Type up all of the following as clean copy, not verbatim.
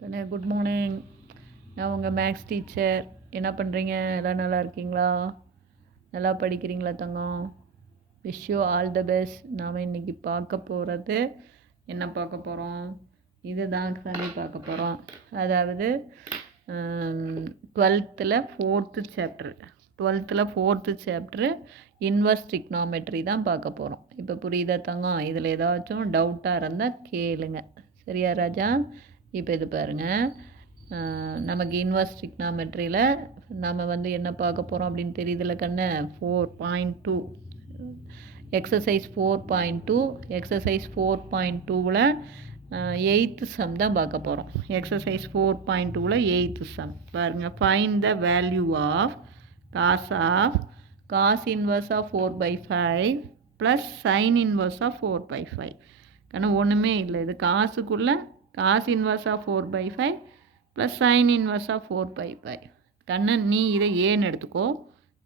Good morning. நான் உங்கள் maths teacher. என்ன பண்ணுறீங்க? எல்லாம் நல்லா இருக்கீங்களா? நல்லா படிக்கிறீங்களா தங்கம்? Wish you all the best. நாம் இன்றைக்கி பார்க்க போகிறது என்ன பார்க்க போகிறோம்? இது தான் சரி பார்க்க போகிறோம். அதாவது 12th சாப்டரு இன்வர்ஸ் ட்ரிக்னாமெட்ரி தான் பார்க்க போகிறோம். இப்போ புரியுதா தங்கம்? இதில் ஏதாச்சும் டவுட்டாக இருந்தால் கேளுங்க. சரியா ராஜா? இப்போ இது பாருங்கள், நமக்கு இன்வர்ஸ் ட்ரிக்னாமெட்ரியில் நம்ம வந்து என்ன பார்க்க போகிறோம் அப்படின்னு தெரியுதுல்ல கண்ணு? 4.2 எக்ஸசைஸ் 4.2 எக்ஸசைஸ் 4.2வில் 8th சம் தான் பார்க்க போகிறோம். எக்ஸசைஸ் 4.2வில் 8th சம் பாருங்கள். Find the value of cos inverse of 4/5 plus sine inverse of 4/5. கண்ணு ஒன்றுமே இல்லை, இது காசுக்குள்ளே cos inverse of 4/5 plus sine inverse of 4/5. கண்ணு நீ இதை ஏன்னு எடுத்துக்கோ,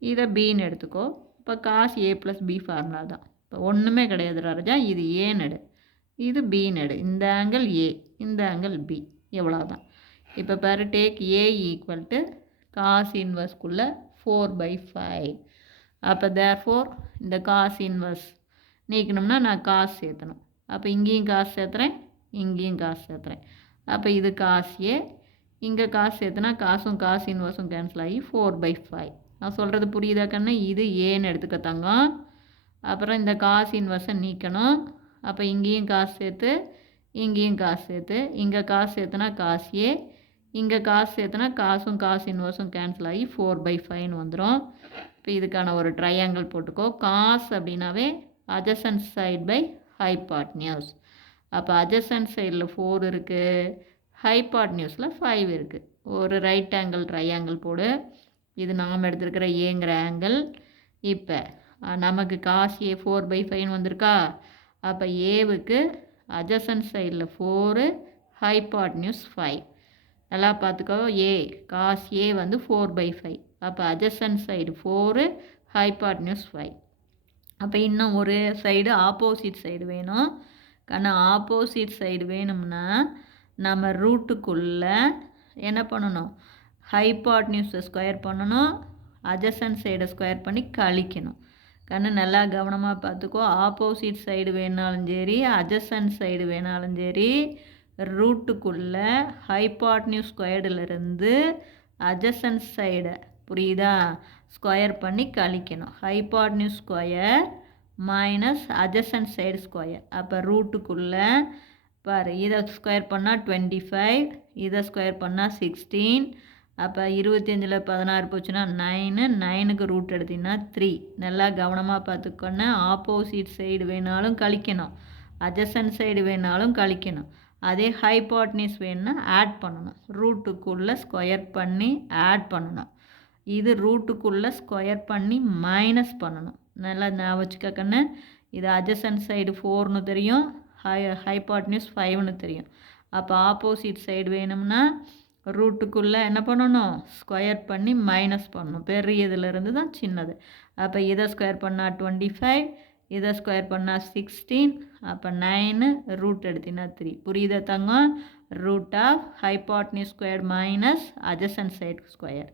இதை பின்னு எடுத்துக்கோ. இப்போ cos A plus B formula தான். இப்போ ஒன்றுமே கிடையாது ராஜா. இது ஏன்னு எடு, இது பின்னு எடு. இந்த ஆங்கிள் ஏ, இந்த ஆங்கிள் பி, எவ்வளோ தான். இப்போ பாரு, take A equal to cos இன்வர்ஸ்குள்ளே 4/5. அப்போ தேர்ஃபோர் இந்த காஸ் இன்வர்ஸ் நீக்கணும்னா நான் காசு சேர்த்தணும். அப்போ இங்கேயும் காசு சேர்த்துறேன், இங்கேயும் காசு சேர்த்துறேன். அப்போ இது காசு ஏ, இங்கே காசு சேர்த்துனா காசும் காசு இன்வர்ஸும் கேன்சல் ஆகி 4/5. நான் சொல்கிறது புரியுதா கண்ணு? இது ஏன்னு எடுத்துக்கத்தாங்க. அப்புறம் இந்த காசு இன்வர்ஸை நீக்கணும். அப்போ இங்கேயும் காசு சேர்த்து, இங்கேயும் காசு சேர்த்து, இங்கே காசு சேர்த்துனா காசு ஏ, இங்கே காசு சேர்த்துனா காசும் காசு இன்வர்ஸும் கேன்சல் ஆகி 4/5ன்னு வந்துடும். இப்போ இதுக்கான ஒரு ட்ரையாங்கிள் போட்டுக்கோ. காசு அப்படின்னாவே அட்ஜசன்ட் சைட் பை ஹைபாட்னியூஸ். அப்போ அட்ஜசன்ட் சைடில் 4 இருக்குது, ஹைபாட்னியூஸில் 5 இருக்குது. ஒரு ரைட் ஆங்கிள் ட்ரையாங்கிள் போடு. இது நாம் எடுத்துருக்கிற ஏங்கிற ஆங்கிள். இப்போ நமக்கு காசு ஏ 4/5ன்னு வந்திருக்கா. அப்போ ஏவுக்கு அட்ஜசன்ட் சைடில் 4, ஹைபாட்னியூஸ் 5. நல்லா பார்த்துக்கோ. ஏ காஸ் ஏ வந்து 4/5. அப்போ அட்ஜசன்ட் சைடு 4, ஹைபாட்னியூஸ் 5. அப்போ இன்னும் ஒரு சைடு ஆப்போசிட் சைடு வேணும். ஆனால் ஆப்போசிட் சைடு வேணும்னா நம்ம ரூட்டுக்குள்ளே என்ன பண்ணணும்? ஹைபாட்னியூஸை ஸ்கொயர் பண்ணணும், அட்ஜசன்ட் சைடை ஸ்கொயர் பண்ணி கழிக்கணும். கண்ணு நல்லா கவனமாக பார்த்துக்கோ. ஆப்போசிட் சைடு வேணாலும் சரி, அட்ஜசன்ட் சைடு வேணாலும் சரி, ரூட்டுக்குள்ளே ஹைபாட்னியூஸ் ஸ்கொயர்டிலிருந்து அட்ஜசன்ட் சைடை, புரியுதா, ஸ்கொயர் பண்ணி கழிக்கணும். Hypotenuse square minus adjacent side square. அப்போ ரூட்டுக்குள்ளே பாரு, இதை ஸ்கொயர் பண்ணால் 25, இதை ஸ்கொயர் பண்ணால் 16. அப்போ 25ல் 16 போச்சுன்னா 9, 9க்கு ரூட் எடுத்திங்கன்னா 3. நல்லா கவனமாக பார்த்துக்கோன்னு. ஆப்போசிட் சைடு வேணாலும் கழிக்கணும், அட்ஜசன்ட் சைடு வேணாலும் கழிக்கணும். அதே ஹைபாட்னியூஸ் வேணும்னா ஆட் பண்ணணும். ரூட்டுக்குள்ளே ஸ்கொயர் பண்ணி ஆட் பண்ணணும். இது ரூட்டுக்குள்ளே ஸ்கொயர் பண்ணி மைனஸ் பண்ணணும். நல்லா நான் வச்சுக்கண்ணு. இது அட்ஜசன்ட் சைடு 4ன்னு தெரியும், ஹைபாட்னியூஸ் 5ன்னு தெரியும். அப்போ ஆப்போசிட் சைடு வேணும்னா ரூட்டுக்குள்ளே என்ன பண்ணணும்? ஸ்கொயர் பண்ணி மைனஸ் பண்ணணும். பெரியதுலேருந்து தான் சின்னது. அப்போ இதை ஸ்கொயர் பண்ணால் 25, இதை ஸ்கொயர் பண்ணால் 16. அப்போ 9, ரூட் எடுத்தினா 3. புரியுதா தங்கம்? Root of hypotenuse square minus adjacent side square.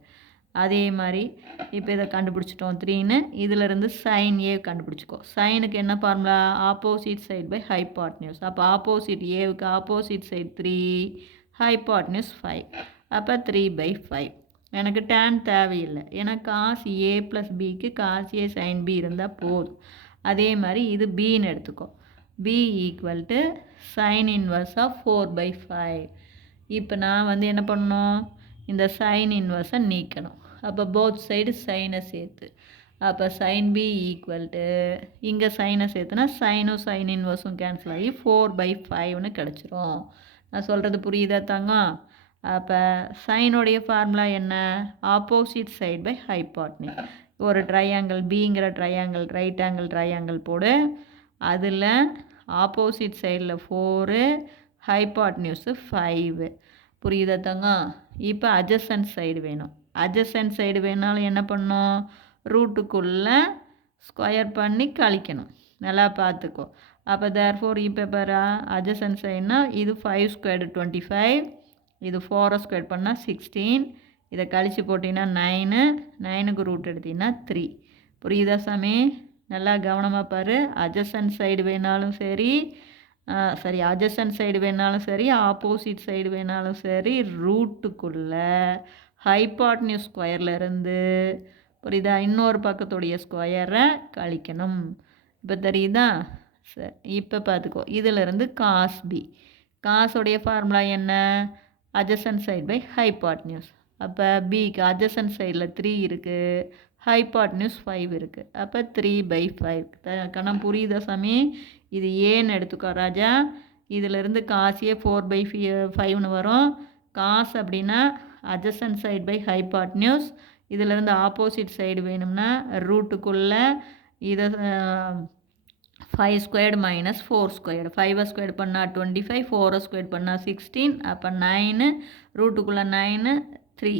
அதே மாதிரி இப்போ இதை கண்டுபிடிச்சிட்டோம் 3ன்னு. இதிலிருந்து சைன் ஏ கண்டுபிடிச்சிக்கோ. சைனுக்கு என்ன formula? Opposite side by hypotenuse. அப்போ ஆப்போசிட் ஏவுக்கு ஆப்போசிட் சைட் 3, ஹைபாட்னியூஸ் 5. அப்போ 3/5. எனக்கு டேன் தேவையில்லை, ஏன்னா காஸ் ஏ ப்ளஸ் பிக்கு காஸ் ஏ சைன் பி இருந்தால் போதும். அதே மாதிரி இது பின்னு எடுத்துக்கோ. B equal to sine inverse of 4/5. இப்போ நான் வந்து என்ன பண்ணணும்? இந்த சைன் இன்வர்ஸை நீக்கணும். அப்போ போத் சைடு சைனை சேர்த்து, அப்போ சைன் பி ஈக்குவல் டு, இங்கே சைனை சேர்த்துனா சைனும் சைன் இன்வர்ஸும் கேன்சல் ஆகி 4/5ன்னு கிடச்சிரும். நான் சொல்கிறது புரியுதா தங்கம்? அப்போ சைனுடைய ஃபார்முலா என்ன? Opposite side by hypotenuse. ஒரு ட்ரையாங்கிள் பிங்கிற ட்ரையாங்கிள் ரைட் ஆங்கிள் ட்ரையாங்கிள் போடு. அதில் ஆப்போசிட் சைடில் 4, ஹைபாட்னியூஸு 5. புரியுதா தங்கம்? இப்போ அட்ஜசன்ட் சைடு வேணும். அட்ஜசன்ட் சைடு வேணாலும் என்ன பண்ணணும்? ரூட்டுக்குள்ளே ஸ்கொயர் பண்ணி கழிக்கணும். நல்லா பார்த்துக்கோ. அப்போ தேர்ஃபோர் இப்போ பாரு, அட்ஜசன்ட் சைடுனா இது 5² 25, இது 4 ஸ்கொயர் பண்ணால் 16, இதை கழித்து போட்டிங்கன்னா 9, 9க்கு ரூட் எடுத்திங்கன்னா 3. புரியுதா சாமி? நல்லா கவனமாக பாரு. அட்ஜசன்ட் சைடு வேணாலும் சரி, அட்ஜசன்ட் சைடு வேணாலும் சரி, ஆப்போசிட் சைடு வேணாலும் சரி, ரூட்டுக்குள்ளே ஹைபாட்னியூஸ் ஸ்கொயர்லேருந்து புரியுதா இன்னொரு பக்கத்துடைய ஸ்கொயரை கழிக்கணும். இப்போ தெரியுதா? சரி, இப்போ பார்த்துக்கோ. இதிலிருந்து காஸ் பி. காஸுடைய ஃபார்முலா என்ன? Adjacent side by hypotenuse. அப்போ பிக்கு அட்ஜசன்ட் சைடில் 3 இருக்குது, ஹைபாட்னியூஸ் 5 இருக்குது. அப்போ 3/5. கணம் புரியுதா சாமி? இது ஏன்னு எடுத்துக்கோ ராஜா. இதிலிருந்து காசே 4/5ன்னு வரும். காஸ் அப்படின்னா அட்ஜசன்ட் சைடு பை ஹைபாட்னியூஸ். இதிலிருந்து ஆப்போசிட் சைடு வேணும்னா ரூட்டுக்குள்ளே இதை 5 ஸ்கொயர்டு மைனஸ் 4 ஸ்கொயர்டு. 5 ஸ்கொயர்டு பண்ணால் 25, 4 ஸ்கொயர்டு பண்ணால் 16. அப்போ 9, ரூட்டுக்குள்ளே 9, 3.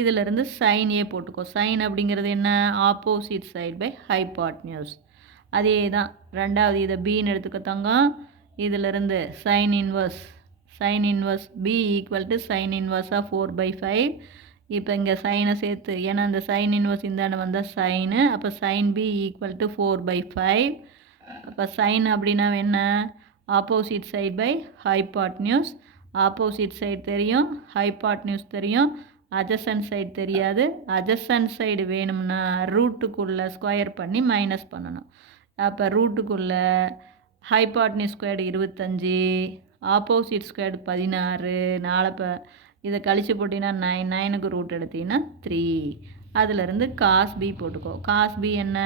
இதிலிருந்து சைன் ஏ போட்டுக்கோ. சைன் அப்படிங்கிறது என்ன? Opposite side by hypotenuse. அதே தான் ரெண்டாவது. இதை பின்னு எடுத்துக்க தங்கம். இதிலிருந்து sine inverse B equal to sine inverse of 4/5. இப்போ இங்கே சைனை சேர்த்து, ஏன்னா இந்த சைன் இன்வர்ஸ் இந்தாண்ட வந்தால் சைனு. அப்போ சைன் பி ஈக்குவல் டு 4/5. அப்போ சைன் அப்படின்னா என்ன? Opposite side by hypotenuse. Opposite side தெரியும், ஹைபாட்னியூஸ் தெரியும், அட்ஜசன்ட் சைடு தெரியாது. அட்ஜசன்ட் சைடு வேணும்னா ரூட்டுக்குள்ளே ஸ்கொயர் பண்ணி மைனஸ் பண்ணணும். அப்போ ரூட்டுக்குள்ளே ஹைபாட்னியூஸ் ஸ்கொயர்டு 25, ஆப்போசிட் ஸ்கொயர்டு 16. இப்போ இதை கழித்து போட்டிங்கன்னா 9, 9க்கு ரூட் எடுத்திங்கன்னா 3. அதிலிருந்து காஸ் பி போட்டுக்கோ. காஸ் பி என்ன?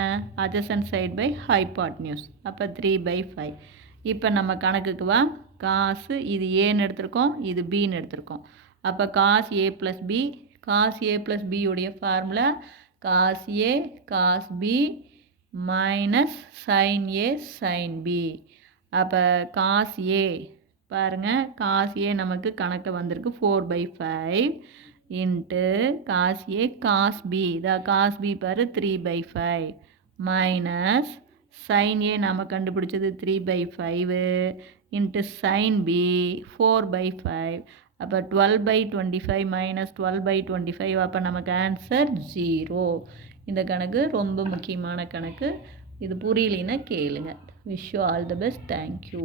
Adjacent side by hypotenuse. அப்போ 3/5. இப்போ நம்ம கணக்குக்கு வா. காசு இது ஏன்னு எடுத்திருக்கோம், இது பின்னு எடுத்திருக்கோம். அப்போ cos A plus B. Cos A plus பியுடைய formula cos A cos B minus sine A sine B. அப்போ காஸ் ஏ பாருங்கள், காஸ் ஏ நமக்கு கணக்கு வந்திருக்கு 4/5 into cos A cos B. இதான் காஸ் பி பாரு 3/5 மைனஸ் சைன் ஏ நம்ம கண்டுபிடிச்சது 3/5 இன்ட்டு சைன் பி 4/5. அப்போ 12/25 மைனஸ் 12/25. அப்போ நமக்கு ஆன்சர் 0. இந்த கணக்கு ரொம்ப முக்கியமான கணக்கு. இது புரியலைன்னா கேளுங்க. Wish you all the best. Thank you.